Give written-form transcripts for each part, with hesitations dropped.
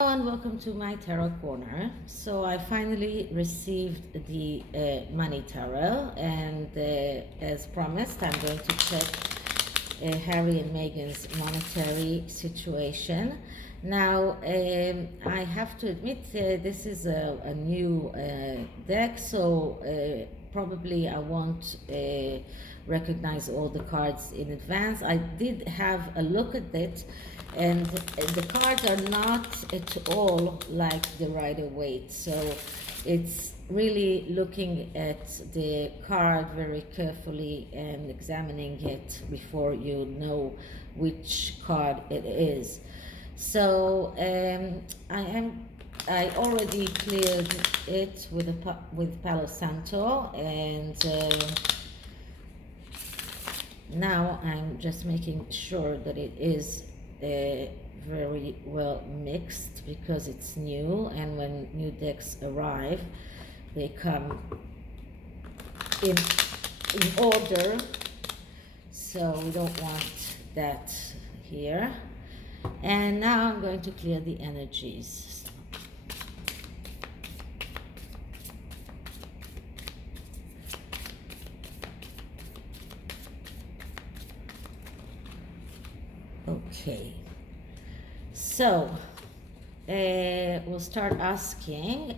Hello and welcome to my tarot corner. So I finally received the money tarot, and as promised, I'm going to check Harry and Meghan's monetary situation. Now, I have to admit this is a new deck, so probably I won't recognize all the cards in advance. I did have a look at it, and the cards are not at all like the Rider-Waite, so it's really looking at the card very carefully and examining it before you know which card it is. So I already cleared it with Palo Santo, and now I'm just making sure that it is very well mixed, because it's new, and when new decks arrive they come in order, so we don't want that here. And now I'm going to clear the energies. Okay, so we'll start asking,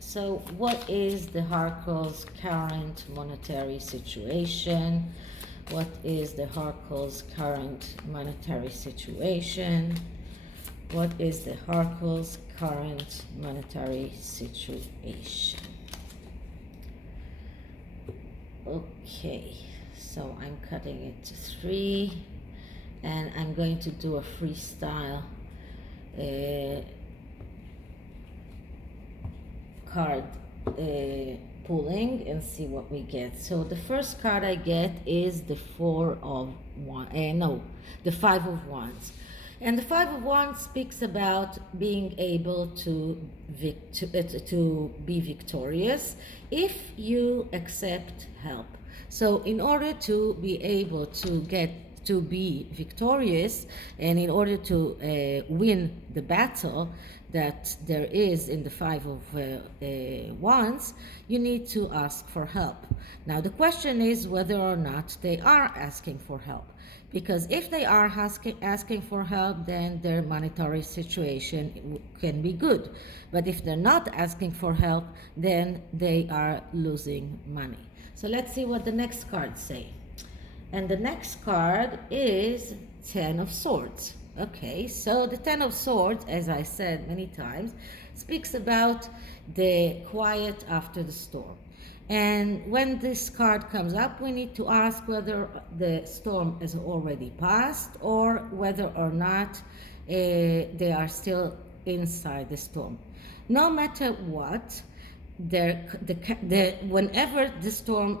so what is the harkles' current monetary situation? What is the harkles' current monetary situation? What is the harkles' current monetary situation? Okay, so I'm cutting it to 3. And I'm going to do a freestyle card pulling and see what we get. So the first card I get is the the Five of Wands. And the Five of Wands speaks about being able to be victorious if you accept help. So in order to be able to be victorious, and in order to win the battle that there is in the Five of Wands, you need to ask for help. Now the question is whether or not they are asking for help, because if they are asking for help, then their monetary situation can be good, but if they're not asking for help, then they are losing money. So let's see what the next cards say. And the next card is Ten of Swords. Okay, so the Ten of Swords, as I said many times, speaks about the quiet after the storm. And when this card comes up, we need to ask whether the storm has already passed, or whether or not they are still inside the storm. No matter what, whenever the storm,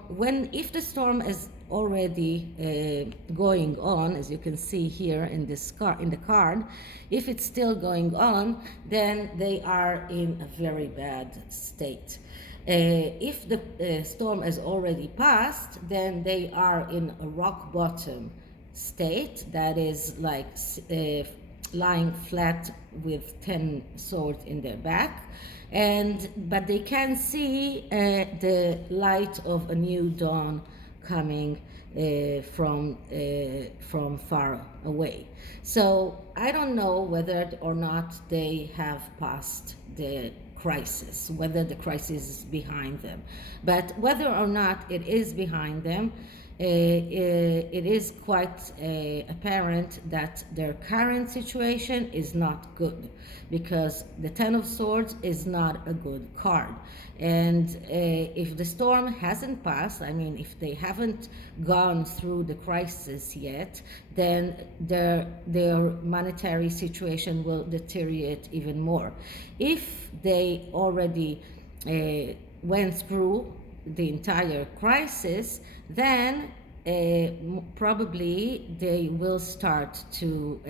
if the storm is already going on, as you can see here in this in the card, if it's still going on, then they are in a very bad state. If the storm has already passed, then they are in a rock bottom state, that is like lying flat with 10 swords in their back, but they can see the light of a new dawn coming from far away. So I don't know whether or not they have passed the crisis, whether the crisis is behind them, but whether or not it is behind them, it is quite apparent that their current situation is not good, because the Ten of Swords is not a good card. And if the storm hasn't passed, I mean, if they haven't gone through the crisis yet, then their monetary situation will deteriorate even more. If they already went through the entire crisis, then probably they will start to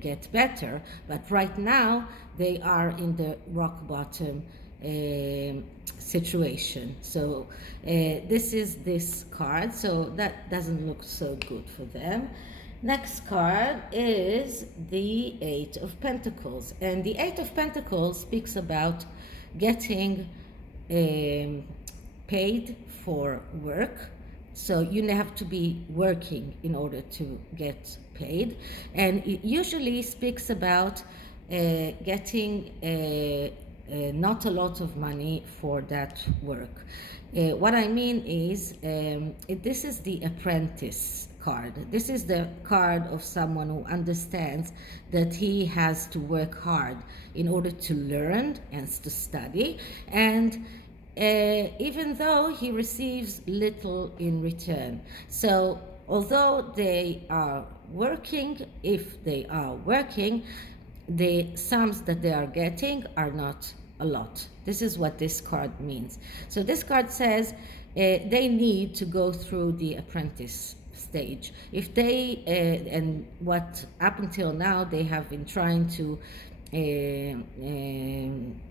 get better. But right now they are in the rock bottom situation. So this is this card, so that doesn't look so good for them. Next card is the Eight of Pentacles. And the Eight of Pentacles speaks about getting paid for work. So you have to be working in order to get paid. And it usually speaks about getting not a lot of money for that work. What I mean is, this is the apprentice card. This is the card of someone who understands that he has to work hard in order to learn and to study, and even though he receives little in return. So although they are working, if they are working, the sums that they are getting are not a lot. This is what this card means. So this card says they need to go through the apprentice stage. If they, and what up until now they have been trying to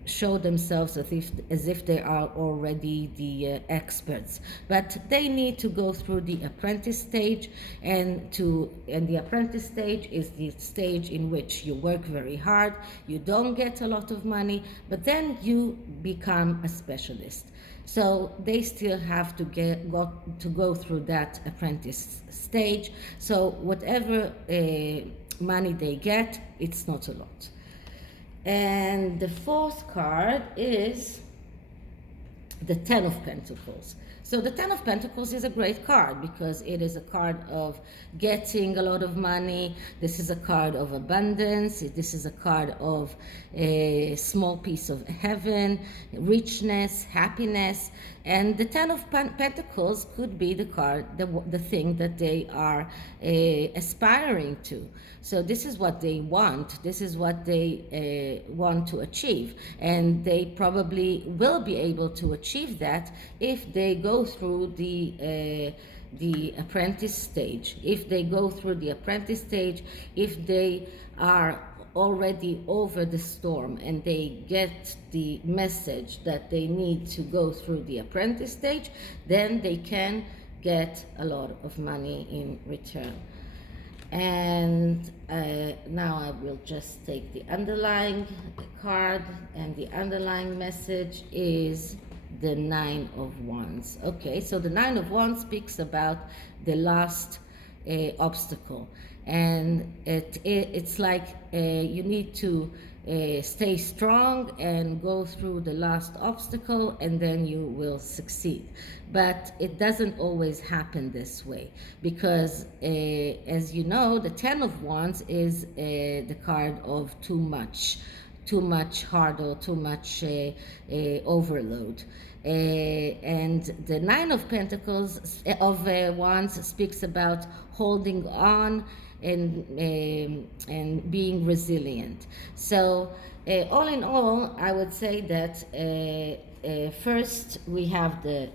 show themselves as if they are already the experts, but they need to go through the apprentice stage, and the apprentice stage is the stage in which you work very hard, you don't get a lot of money, but then you become a specialist. So they still have to go through that apprentice stage. So whatever money they get, it's not a lot. And the fourth card is the Ten of Pentacles. So the Ten of Pentacles is a great card because it is a card of getting a lot of money. This is a card of abundance. This is a card of a small piece of heaven, richness, happiness. And the Ten of Pentacles could be the card, the thing that they are aspiring to. So this is what they want. This is what they want to achieve. And they probably will be able to achieve that if they go through the apprentice stage. If they go through the apprentice stage, if they are already over the storm and they get the message that they need to go through the apprentice stage, then they can get a lot of money in return. And now I will just take the underlying card, and the underlying message is the Nine of Wands. Okay, so the Nine of Wands speaks about the last obstacle, and it's like you need to stay strong and go through the last obstacle, and then you will succeed. But it doesn't always happen this way, because as you know, the Ten of Wands is the card of too much hurdle, too much overload. And the Nine of Pentacles of Wands speaks about holding on and being resilient. So all in all, I would say that first we have the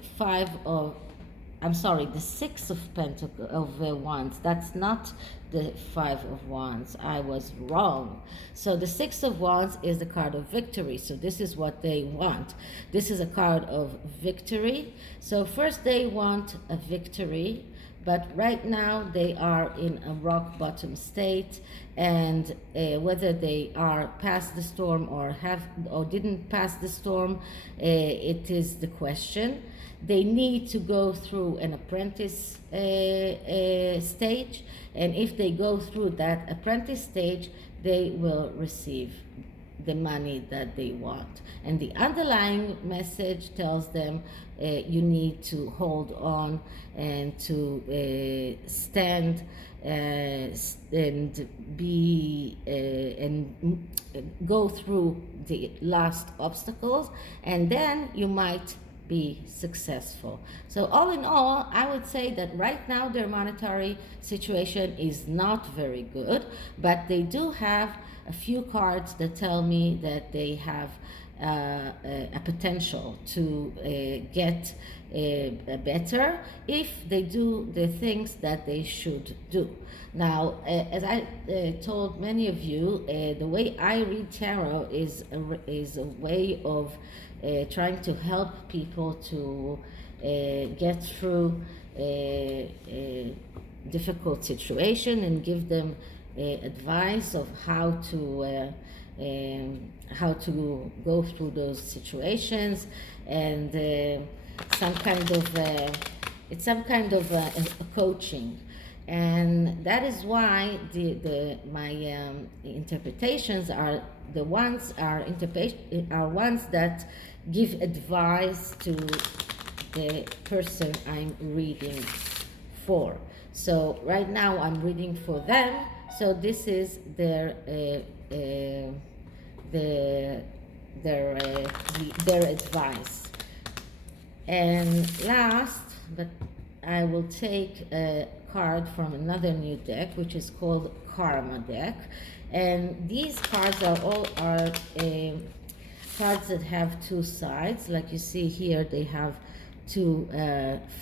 the Six of Pentacles of Wands. That's not the Five of Wands. I was wrong. So the Six of Wands is the card of victory. So this is what they want. This is a card of victory. So first they want a victory, but right now they are in a rock bottom state, and whether they are past the storm or didn't pass the storm, it is the question. They need to go through an apprentice stage, and if they go through that apprentice stage, they will receive the money that they want. And the underlying message tells them you need to hold on and to stand and be and go through the last obstacles, and then you might be successful. So all in all, I would say that right now their monetary situation is not very good, but they do have a few cards that tell me that they have a potential to get better if they do the things that they should do. Now, as I told many of you, the way I read tarot is a way of trying to help people to get through difficult situation and give them advice of how to go through those situations, and some kind of it's some kind of a coaching. And that is why my interpretations are the ones are ones that give advice to the person I'm reading for. So right now I'm reading for them. So this is their advice. And last, but I will take a card from another new deck, which is called Karma deck. And these cards are all cards that have two sides. Like you see here, they have two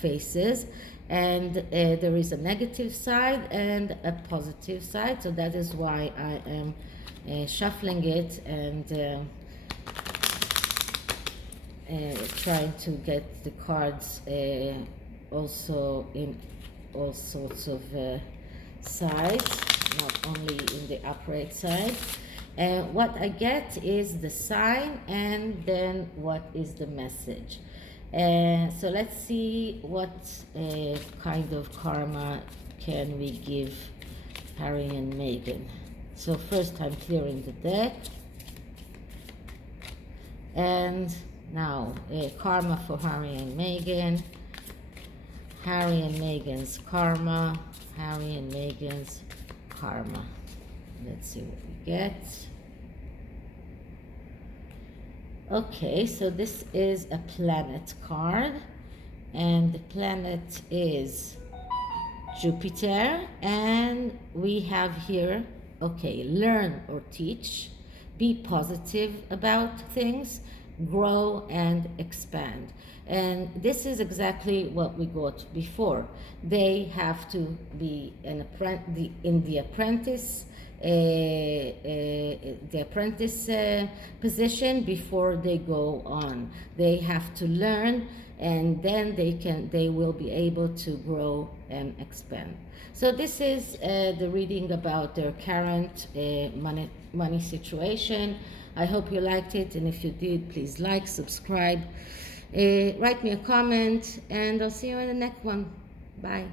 faces, and there is a negative side and a positive side. So that is why I am shuffling it and trying to get the cards also in all sorts of sides, not only in the upright side. What I get is the sign, and then what is the message. So let's see what kind of karma can we give Harry and Meghan. So first I'm clearing the deck. And now karma for Harry and Meghan. Harry and Meghan's karma. Harry and Meghan's karma. Let's see what we get. Okay, so this is a planet card, and the planet is Jupiter, and we have here, okay, learn or teach, be positive about things, grow and expand. And this is exactly what we got before. They have to be in the apprentice position before they go on. They have to learn, and then they will be able to grow and expand. So this is the reading about their current money situation. I hope you liked it, and if you did, please like, subscribe, write me a comment, and I'll see you in the next one. Bye.